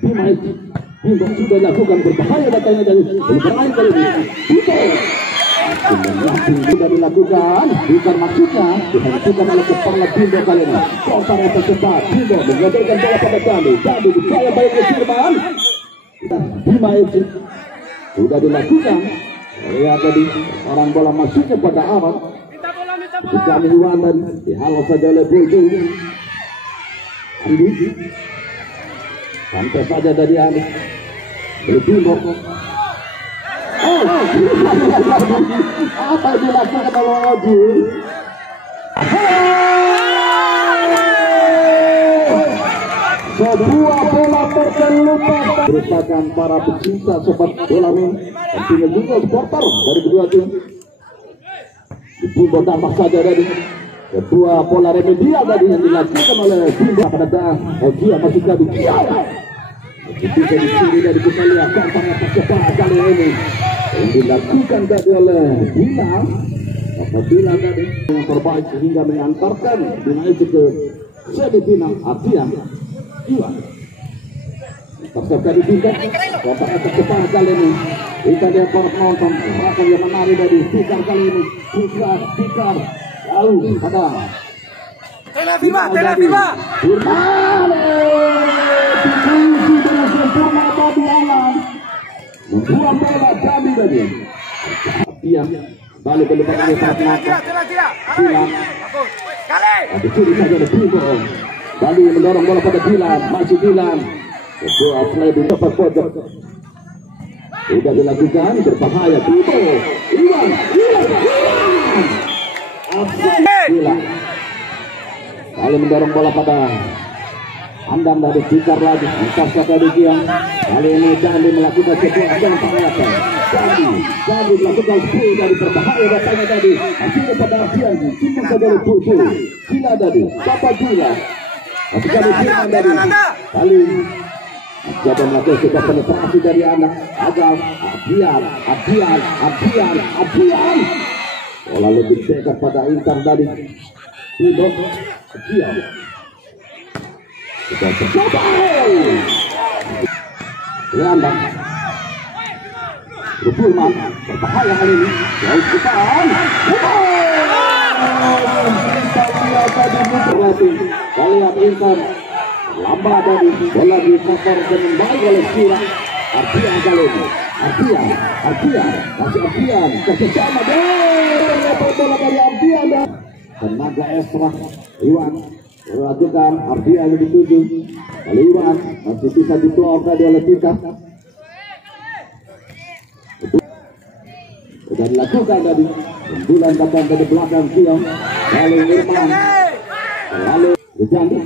Bima sudah dilakukan berbahaya datangnya dari berakhir kali ini. Sudah dilakukan, bukan maksudnya dihancurkan oleh kepala Bimbo kali ini. Kontar yang tercepat, Bimbo mengedarkan bola pada Dandi. Dandi dipercaya baik ke Firman. Bima itu sudah dilakukan. Lihat tadi orang bola masuknya pada Ahmad. Jika Iwan dan dihalau saja oleh Bulbu. Andi sampai saja dari Andi. Bimbo. Apa yang dilakukan oleh Oji? Sebuah bola terkelupas merupakan para pecinta sepak bola ini, tentunya juga supporter dari kedua tim. Bimbo tambah saja dari sebuah bola remedial tadi yang dilakukan oleh Bimbo pada Oji masih jadi bisa disini dari kita lihat gampang atas kepala kali ini yang dilakukan tadi oleh Bima. Apabila tadi yang terbaik sehingga mengantarkan Bima itu ke semifinal. Artian Iwan terserta di Bima gampang atas kepala kali ini. Kita lihat para penonton akan yang menarik dari Fikar kali ini. Fikar lalu pada Bima membuat bola Dandi tadi. Dia balik ke depan oleh saat mata. Dilan. Dicuri saja oleh Bimbo. Dandi mendorong bola pada Dilan. Masih Dilan. Sebuah play di tempat pojok. Sudah dilakukan berbahaya. Bimbo. Iwan. Dilan. Kali mendorong bola pada Andam dari Fikar lagi, entah siapa dia. Kali ini Dandi melakukan sebuah yang penglihatan. Dandi melakukan spray dari berbahaya datangnya tadi. Akhirnya pada Ardian, cuma saja Bulbu. Gila tadi, Bapak Gila. Ketika Firman dari kali siapa melakukan sebuah penetrasi dari anak. Agal, Ardian. Bola lebih dekat pada Intan tadi. Bimbo, Ardian. Kita coba. Landang. Firman berbahaya kali ini. Jauh depan. Kalian Intan lambat dari bola di cover dengan baik oleh Sira. Ardian kali ini. Ardian. Masih Ardian. Kerjasama dari bola dari Ardian dan tenaga ekstra Iwan. Melakukan Ardian yang dituju oleh Iwan, masih bisa dituang tadi oleh Fikar. Sudah dilakukan tadi. Bulan datang dari belakang Kiong. Lalu Irman. Lalu Rijandi.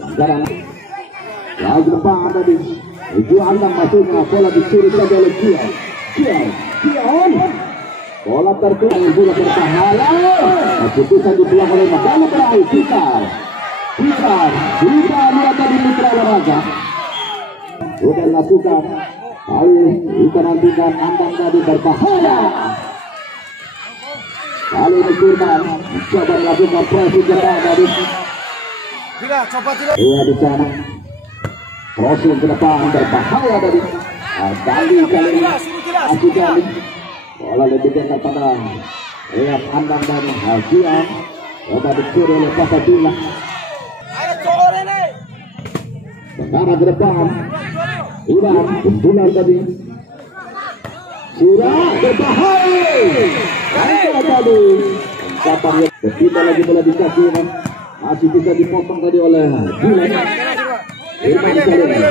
Pelanggaran. Lalu depan tadi. Itu Andam masuknya. Bola dicuri saja oleh Kiong. Bola terkeluar bola berbahaya. Masih bisa dipeluang oleh Magala berakhir. Fikar lihat tadi mitra olahraga. Sudah dilakukan. Lalu kita nantikan Andam tadi berbahaya. Lalu ini Firman coba melakukan pressing jauh tadi. Iya di sana. Crossing ke depan berbahaya tadi. Dandi kali ini masih Dandi. Bola lebih dekat pada lihat Andam dari Hajian. Coba dicuri oleh Pasadila. Sekarang ke depan Iwan kumpulan tadi. Sudah berbahaya. Angkat tadi. Kapan ya? Kita lagi bola dikasih kan. Masih bisa dipotong tadi oleh Dilan. Firman sekali.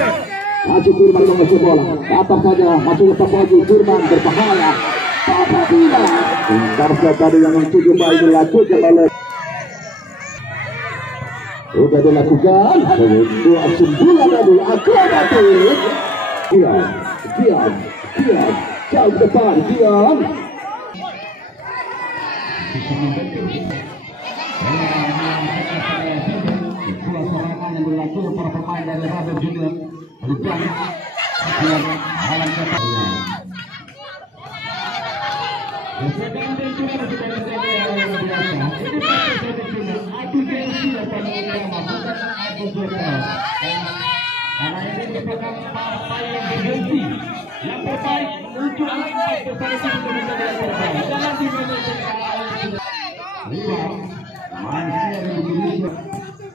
Masih Firman mengasih bola. Atas saja masuk lepas lagi Firman berbahaya. Papadila. Ingkar tadi yang menuju baik dilakukan oleh. Sudah dilakukan. Sebuah sundulan tadi akrobatik. Dian. Jauh depan Dian. Sebuah serangan yang dilakukan para pemain dari Raden Junior. Hujan halang cepat. Sedang Karena ini merupakan partai yang bergengsi, yang terbaik menuju alat berprestasi Indonesia yang terbaik. Jangan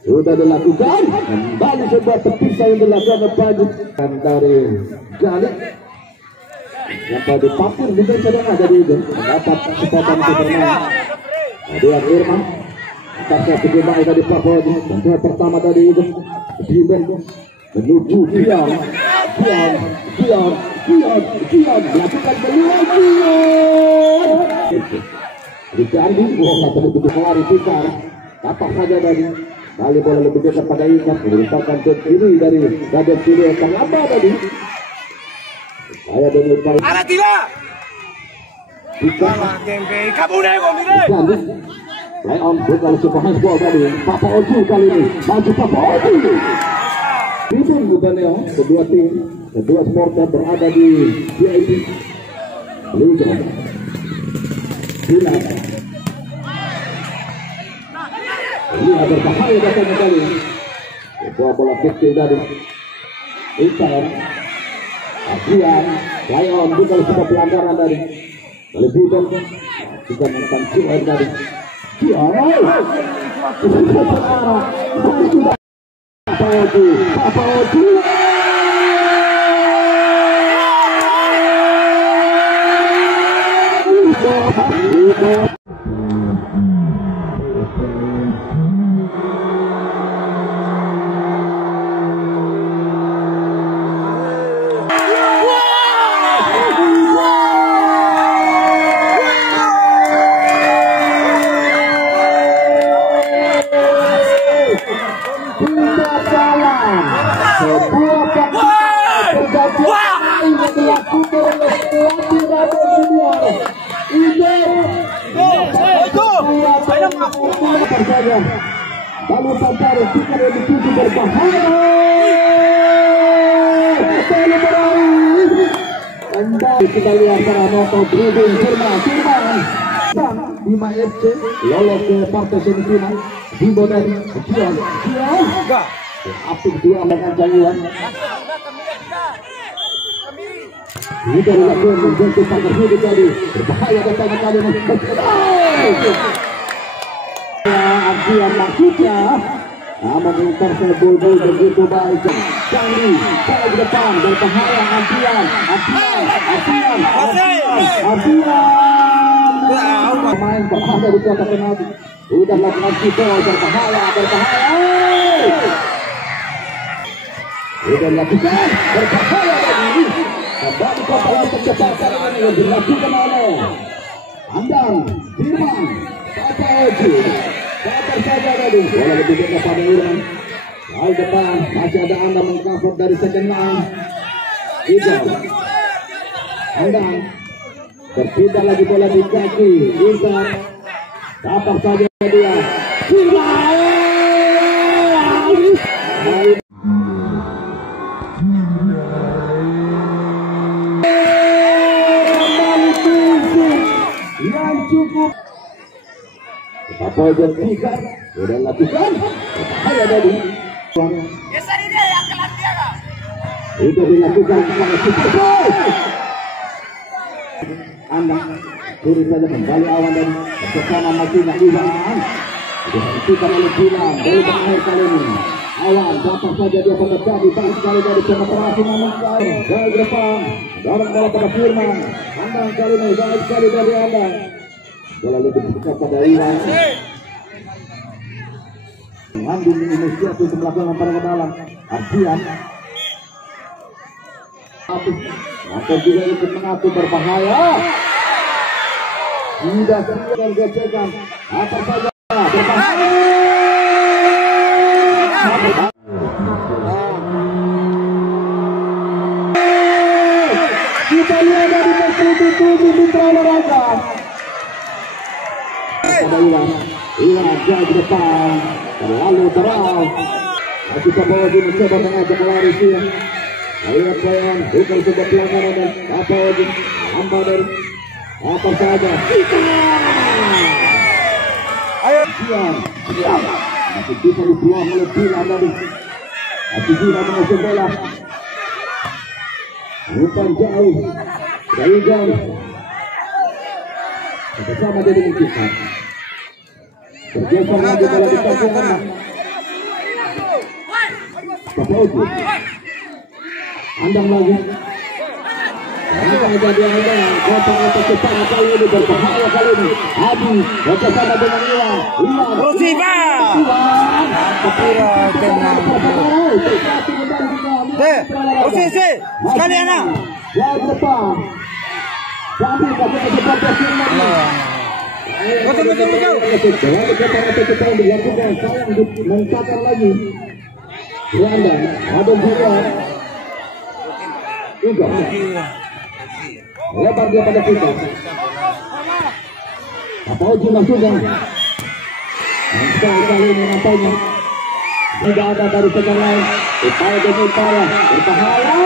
sudah dilakukan kembali sebuah terpisah yang dilakukan pagi dari Galih yang pada papur juga sedang ada di dapat kesempatan untuk bermain. Adian Irma atasnya kejebak dari Papodi dan pertama dari itu Diben menuju Dion melakukan peluang Diandi kata begitu kelari tikar tapak saja dari kali bola lebih dekat pada ikat merupakan ke kiri dari Raden Sili yang terlambat tadi saya dari arah tiga gempe kamu deh komire Leon bukan sebuah handball tadi Papa Oju kali ini maju Papa Oju Bingung bukan ya kedua tim kedua supporter berada di VIP Liga Bila ini ada berbahaya datangnya kali sebuah bola kecil dari Ikan Afian Lion bukan sebuah pelanggaran dari Lebidong juga menentang Cian tadi Cian Papa Oju lalu Pantaro kita yang dituju berbahaya kembali kita lihat para moto dribbling Firman 5 FC lolos ke partai semifinal Bimbo dari Kian apik dua mengancam Iwan ini dari lakukan menjentuh pagar hidup tadi berbahaya datangnya kali ini Ardian maksudnya namun tersebut begitu baik Cangri saya di depan berbahaya Ardian main berada di kota penalti udah lakukan kita berbahaya udah lakukan berbahaya lagi kembali kota yang kecepatan ini yang dilakukan oleh Andang Firman Papa Oju Baper saja tadi bola lebih dekat pada Irman di depan masih ada Anda mengcover dari second line Ijal Andang berpindah lagi bola di kaki Ijal baper saja dia yang cukup Papa Oju tiga sudah lakukan bahaya tadi itu dilakukan oleh Super Anda kiri saja kembali awan dan bersama Makina Iwan dihentikan oleh Gilang dari terakhir kali ini awan dapat saja dia mendekati baik sekali dari penetrasi namun dari depan dorong bola pada Firman Anda kali ini baik sekali dari Anda bola lebih dekat pada Iwan mengambil inisiatif untuk melakukan pada ke dalam Ardian atau juga ikut mengatur berbahaya tidak dan gesekan apa saja berbahaya kita lihat dari mesin itu mitra olahraga pada Iwan jauh di depan lalu terang masih Papa Oju mencoba mengajak lari dia lihat sayang bukan sebuah pelanggaran dan Papa Oju lambat dari apa saja ayo masih bisa dibuang oleh Bila tadi. Masih Bila mengasih bola. Umpan jauh dari jauh. Bersama dia dengan kita. Bergeser lagi bola di kaki kanan. Kapauji. Andang lagi. Kotak cepat kali ini berbahaya kali ini. Adi bersama dengan Iwan. Rosiva. Rosiva. Sekali anak. Jauh depan. Jadi kasih cepat betul. Dilakukan sayang mencatat lagi. Randa ada juga. Juga. Lebar dia pada kita. Kapauji masuknya. Kali ini nampaknya tidak ada dari sebelah lain. Upaya demi upaya berbahaya.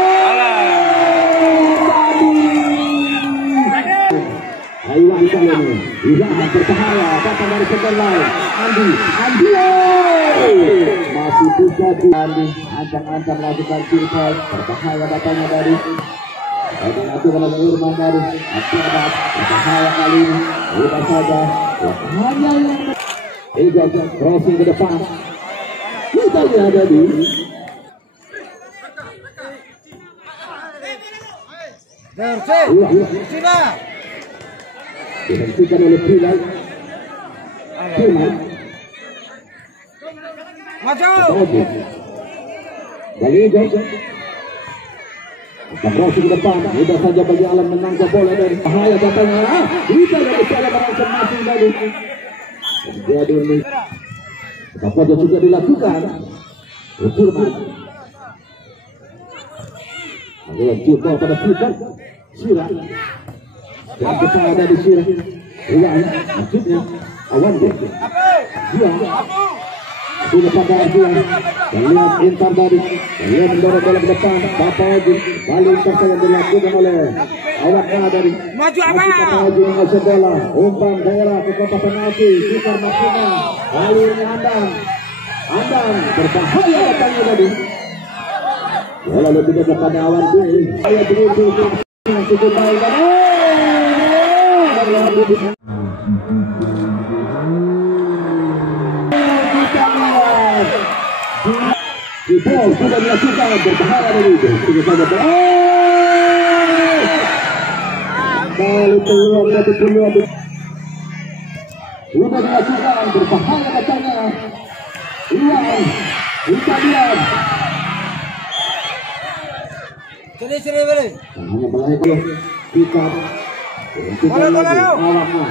Iwan kali ini Iwan berbahaya datang dari sebelah lain. Andi masih bisa Andi ancam-ancam lakukan silver berbahaya datangnya dari itu kalau Irman dari akibat berbahaya kali ini lupa saja hanya yang crossing ke depan kita lihat tadi dihentikan oleh Bilal Maju. Galigo crossing ke depan mudah saja bagi Alan menangkap bola dari bahaya datangnya bisa dari salah merangsang masing tadi jadi ini apa yang sudah dilakukan Firman yang coba pada Firman Sirah dan kita ada di Sirah Iwan maksudnya awan dia sudah pada dia dan lihat Intar tadi dan lihat mendorong bola ke depan Bapak Haji balik yang dilakukan oleh awaknya dari Maju apa? Bapak Haji mengasih bola umpan daerah ke kotak penalti Fikar Makina kali ini Andang berbahaya datangnya tadi bola lebih dekat pada awan dia saya berutuh yang cukup baik Jepol sudah dilakukan berbahaya dari itu. Sudah saja keluar dari keluar. Sudah dilakukan berbahaya katanya. Iwan, kita lihat. Sini balik. Hanya belakang kalau kita. Awaknya.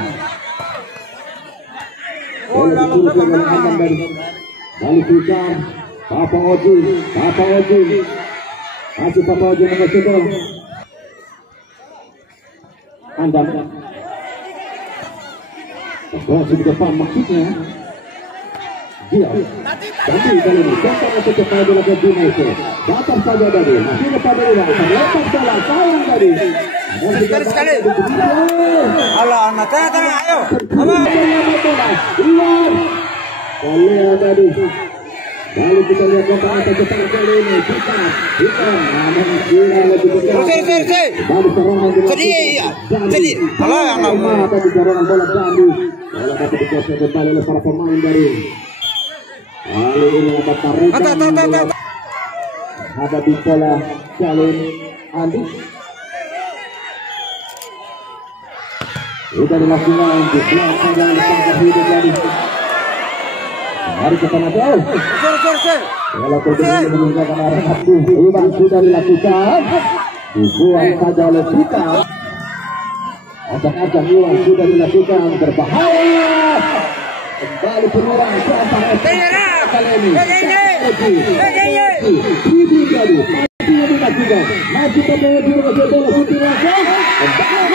Balik kita. Papa Oji masih Papa Oji mengasih bola Andang crossing ke depan maksudnya dia tapi kali ini contoh untuk kepala bola ke Junaidi datang saja dari masih kepada Iwan lepas bola sayang dari sekali Allah anaknya kan ayo apa Iwan kali tadi lalu kita lihat kotak cepat kali ini kita namun Gila lebih dekat baru serangan jadi kalau yang mau tadi serangan bola Dandi bola dapat dikuasai kembali oleh para pemain dari lalu ini ada tarikan ada di bola Jalin Andi sudah dilakukan di belakang yang ditangkap hidup tadi mari kita maju. Bola terjadi meninggalkan arah hati. Iwan sudah dilakukan. Dibuang saja oleh kita. Acak-acak Iwan sudah dilakukan. Berbahaya. Kembali penyerang ke atas. Kali ini. Ini jadi. Masih pemain di bola putih rasa. Kembali.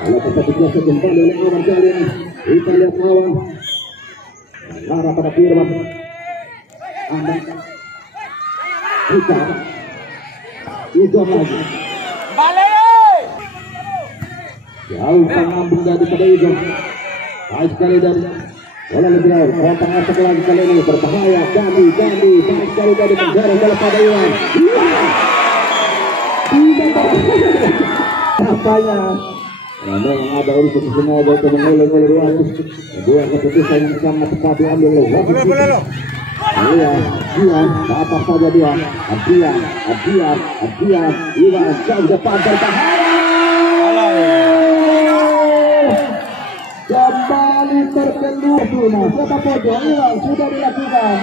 Kalau kita biasa kembali oleh awan kali ini kita lihat awan arah pada Firman Ijon lagi. Jauh pengambil daripada Ijon. Baik sekali dari bola lebih jauh. Orang tengah satu lagi kali ini berbahaya. Gandhi baik sekali dari menjara bola pada Iwan. Tidak apanya. Memang ada urusan semua untuk mengulur-ulur ruang. Dua keputusan yang sangat tepat diambil oleh Wasit. Iya, apa saja dia? Adian, Iwan jauh depan berbahaya. Kembali terkendali siapa pojok Iwan sudah dilakukan.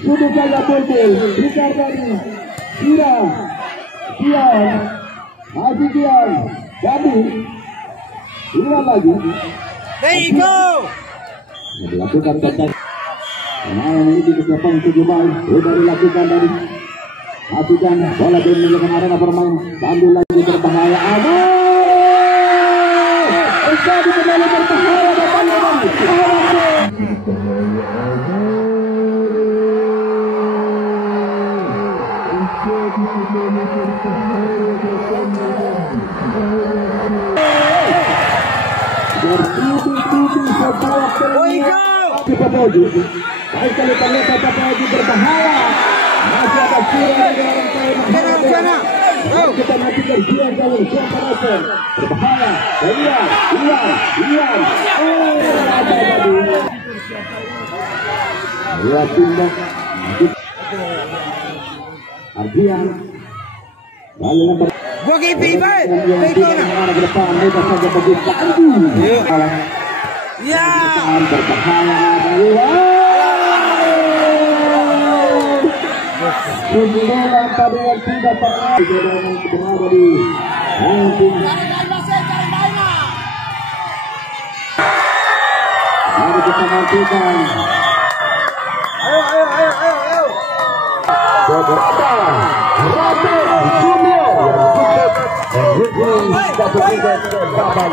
Sudah saja Bulbul, Rikar dari Dian, masih Dian, Gandhi, Iwan lagi. There you go. Dilakukan kontak. Pemain ini kesiapan 7 main sudah dilakukan dari Masukan bola meninggalkan arena bermain. Ambil lagi berbahaya. Jadi kembali berbahaya depan baik kali terlihat Papaji berbahaya. Masih ada Sira dari orang kaya. Kita masih berjuang jauh. Siapa Rasul berbahaya. Iwan. Dua tindak. Ardian. Lalu nomor. Bagi Pipai. Ke depan. Mereka saja bagi Gandhi. Ya. Berbahaya. Sundulan tadi yang tidak pernah yang berada di ranking. Mari kita nantikan. Ayo. Beberapa Raja Junior yang sukses dan sukses ke babak